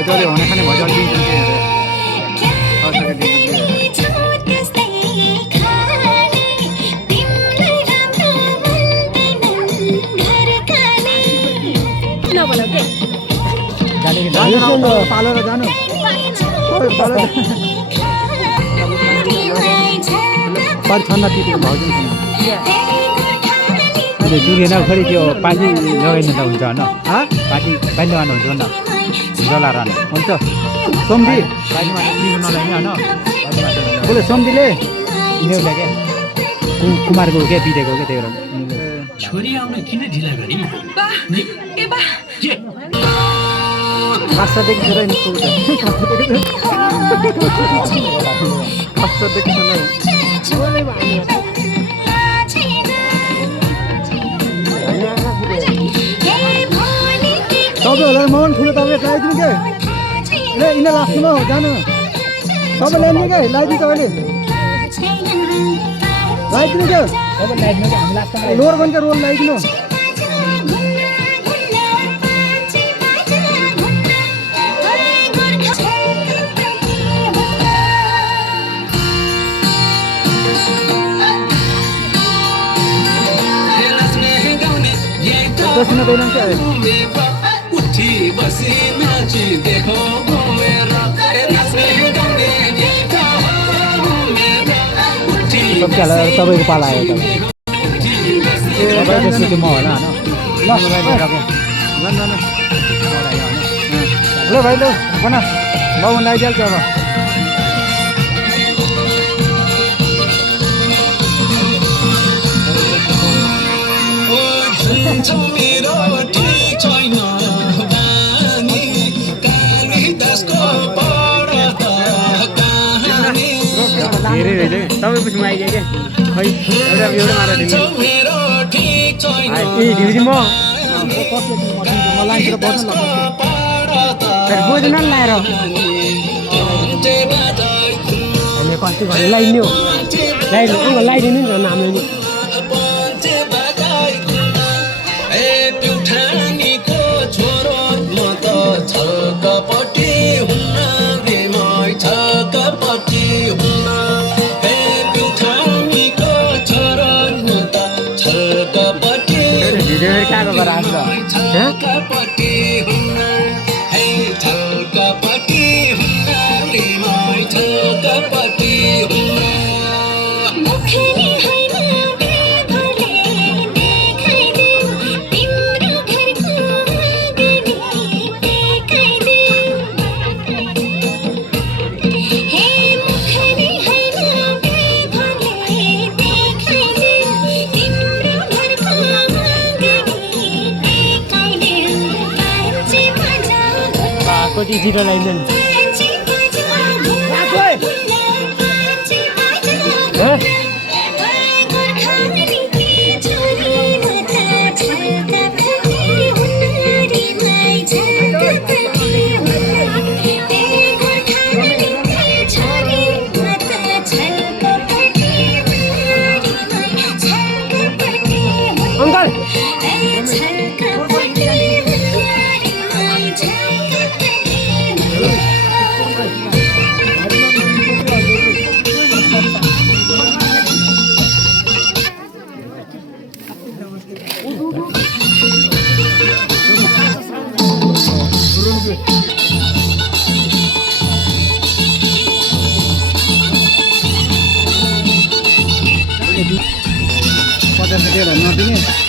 मजाले हुने खाने मजाले दिन्छ पालेर जानु छन्दा त्यतिको भाउ दिन्छ दुखेन फेरि त्यो पानी लगाइदिनु त हुन्छ होइन पानी पानी लगाउनु हुन्छ न जला रहने हुन्छ सोमदी पानीमा पिउनु नलाग्ने होइन कसले सोमदीले न्युले के कुमारको के बितेको के त्यही भएर छोरी आउन किन ढिला गरी बा ए बा के कास्तादेखि छोरा निस्को कास्तादेखि छोरा तपाईँहरूलाई मन ठुलो तपाईँ लगाइदिनु के ए यिनीहरू लाग्छु न जानु तपाईँ ल्याइदिनु के लगाइदिनु तपाईँले लगाइदिनु क्या लोवर गनको रोल लगाइदिनु दक्षिणा दैन क्या तपाईँको पाला आयो तपाईँको म होला ल भाइ ल भन बाबु लगाइदिहाल्छ अब धेरै रहेछ तपाईँ पछि आइदियो क्या खै एउटा एउटा मारेर दिनु ढिउजी म लाइनतिर बस्नु बोझ्न लाएर कति घर लगाइदिनु लगाइदिनु नि झन् हामीले कहाँको घर आएको कति जिरो लगाइदिनु नदिने